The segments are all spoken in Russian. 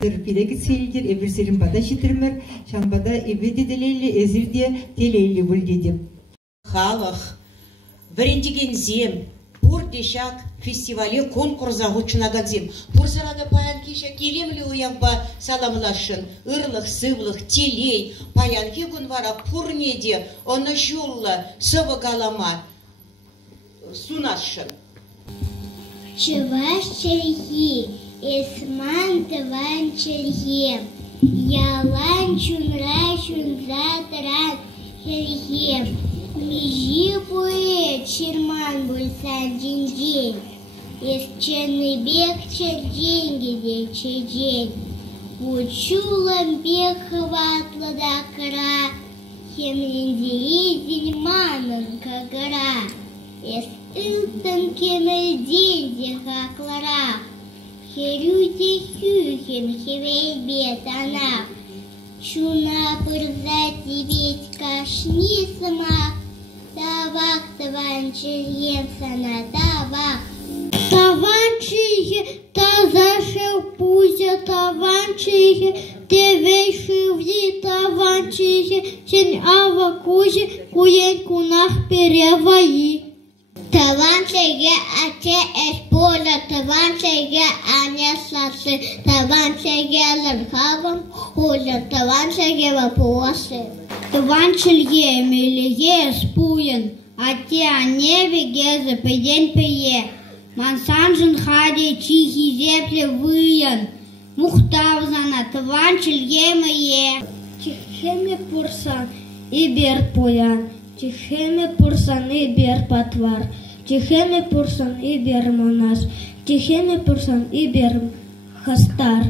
Terpideki seyirciler evirserin bada şitirmer, şanbada ebedideleyli ezirdiye teleyli bulgedim. Халах, біріндеген зем, бұр дешак фестивале конкурса ғучынаған зем. Бұрзырады паян кеше келемлі уявба саламлашын, ырлық, сывлық, телей, паян кегін вара пұрнеде, оны жолла, сывы галама, сунашын. Чываш черги, эсман тыван черги, ялан чунра чунзатран черги. Межи поэт черман бульсан день-день, Исченный бег чер деньги вече день. Учулам бег хватла да кра, Хемлиндии зельманан кагара, Ис илтан кемел деньги хаклара, Херюти хюхем хевей бетана, Чуна пырзати ведь кашни сама, Тавак таванчием сана тавак. Таванчие, та зашел пузя таванчие, Те вейшивди таванчие, Сень ава кузи, Куен кунах переваи. Таванчие ате эспола, Таванчие аня сасы, Таванчие ланхавам, Хуля таванчие вапуасы. Таванчие милие спуен, Ате аневе гезе педен пее. Мансанжен хаде чихи зепле выян, Мухтавзана таванчие мое. Тихеме пурсан и бер пуян, Тихеме пурсан и бер патвар, Тихеме пурсан и бер монаш, Тихеме пурсан и бер хастар.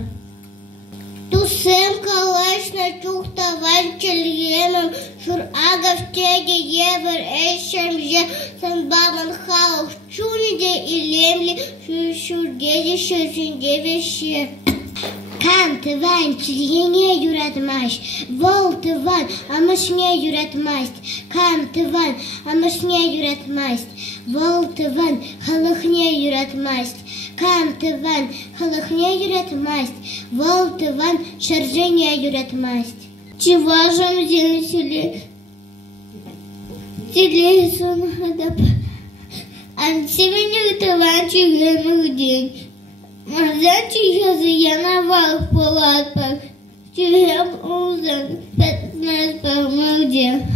Тусем калашна чух таванчием, Шур агав теге евер эшем же, Санбаман халах чуниде и лемли, Шургеде шуржингевеше. Кам таванчиене юратмаш, Вол таван, амашне юратмасть, Кам таван, амашне юратмасть, Вол таван, халахне юратмасть, Кам таван, халахне юратмасть, Вол таван, шаржене юратмасть. Чеважам зенсили, Телесон хадап, Антивеню таванчием день. Мазачи языяновал палатпах, Чуям узан, 15 помогде.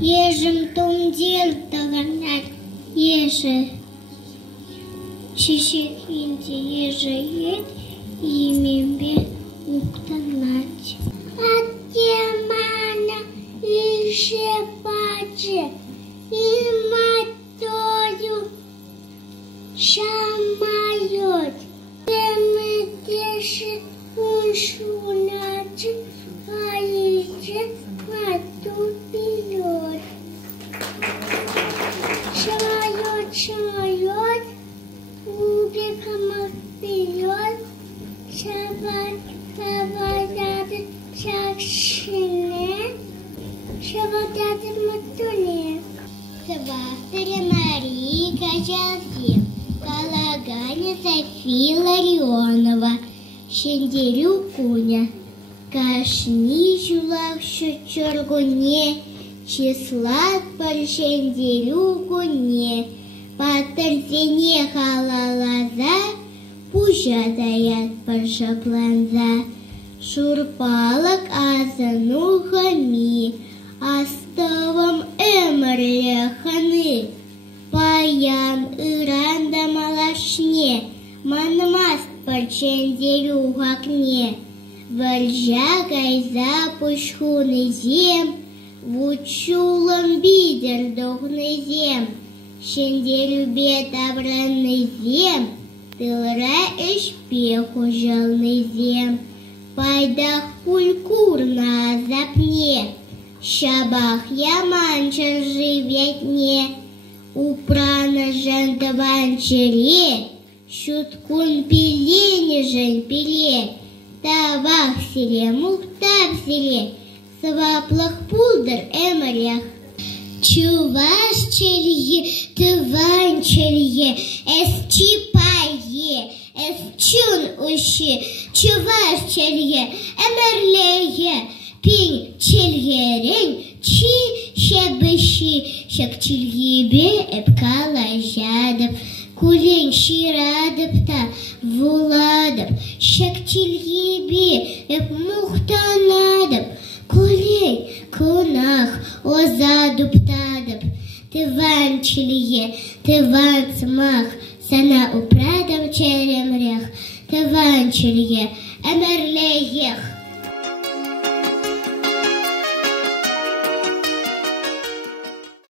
Ежем том дел догонять, еже чищит инди, еже ед, и мимбе мухтанать. Атемана и шепаче, и матою шамайот. Темы теши уншуначи, аиже мату пилот. Шамайот, шамайот, убегам вперед. Шабат, шабатады, шакшине, шабатады матуне. Свахтаря Мария Качалсим, Калаганя София Ларионова, Шендерю Куня, Кашни Жулав Шучургуне, Числат Паршендерю Куне, Патарзине Халалаза, Пужадаят Паршапланза, Шурпалак Азанухами, Аставам Эмарлеханы, Паян Иранда Малашне, Манмаст Парчендерю Хакне, Вальжагай Запушхуны зем, Вучулам Бидер Дохны зем, Шендерю Бетабранны зем, Тылра эшпеху жалный зем, Пайдах кулькур на запне, Шабах яманча живетне, Упрана жантаванчере, Шуткун пилене жен пиле, Тавах сире, мухтав сире, Сваплах пулдер эмарях. Чуваш челье, тыван челье, эс чипае, эс чун уши, чуваш челье, эмерлее, пень чельерень, чи шебыши, шак чельебе эпкала жадов, кулень ширадов-та вуладов, шак чельебе эп мухтанадов, кулень кунах озадуптадов, тыван челье, тыван цмах, сана упрадом черемрех, тыван челье, эмерлеех.